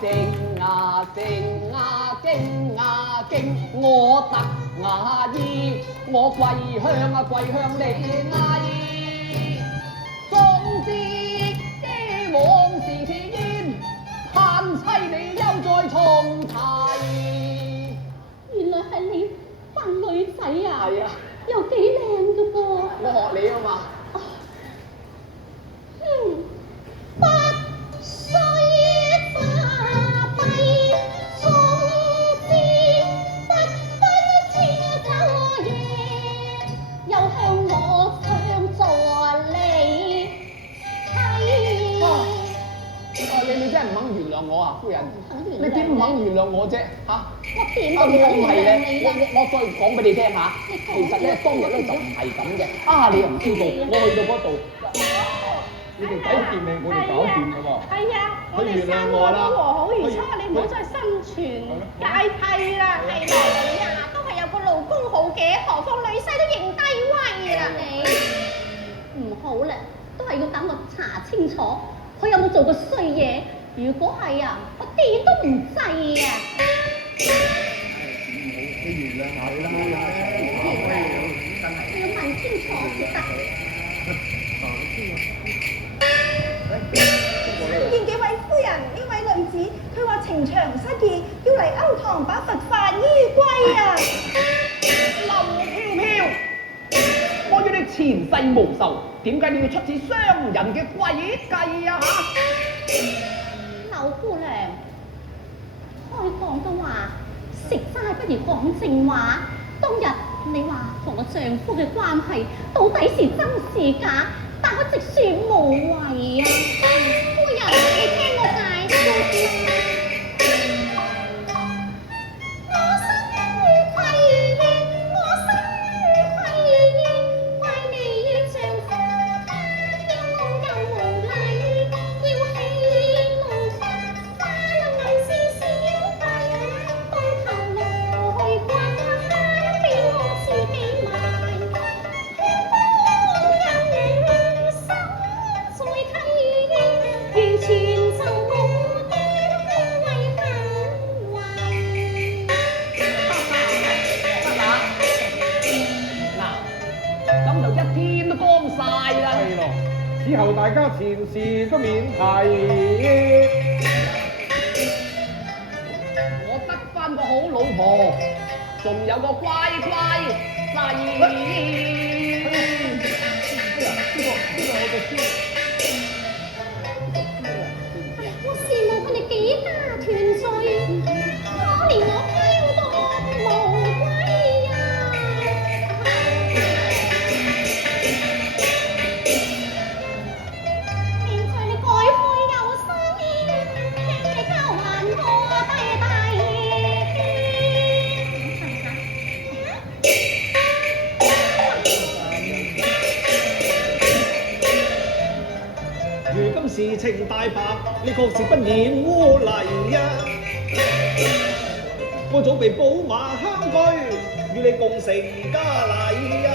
成啊成啊經啊經，我得雅意，我跪向啊跪向你嗌，總之啲往事是煙，盼妻你休再重提。原來係你扮女仔啊？係啊，又幾靚㗎噃！我學你啊嘛。不需花費，總之不分朝晝夜，又向我唱助理妻。你真係唔肯原諒我啊，夫人！肯原諒你點唔肯原諒我啫？嚇！我點啊！都唔肯我唔係咧，原諒你啦！我再講俾你聽下，其實咧當日咧就唔係咁嘅。啊！你又唔知道，我去到嗰度，你哋搞掂未？我哋搞掂㗎喎。係啊，我哋三個都和好如初，你唔好再心存芥蒂啦，係咪？你呀，都係有個老公好嘅，何況女婿都認低威啦你。唔好啦，都係要等我查清楚，佢有冇做過衰嘢？如果係啊，我點都唔制啊！你原諒下佢啦，要問清楚先得。見幾位夫人，呢位女子，佢話情場失意，要嚟歐堂把佛法依歸啊！林飄飄，我要你前世無仇，點解你要出此傷人嘅詭計啊？柳姑娘，開講都話食齋不如講正話。當日你話同我丈夫嘅關係到底是真是假，但我直説無謂啊！夫人，你聽我解釋先。我心愧怨，我心愧怨，怪你丈夫他驕傲又無禮，要戲弄花還是小弟，到頭來怪他俾我自己賣，冤人手在替應，完全就冇啲為行為。嗱，咁就一天都光晒啦。係咯，以後大家前事都免提。我得翻個好老婆，仲有個乖乖仔。我羨慕佢哋幾家團聚，可憐我飄蕩無歸啊！現在你改悔有心，請你交還我弟如今事情大白，你確是不染污泥呀！我早被寶馬香居，與你共成家禮呀！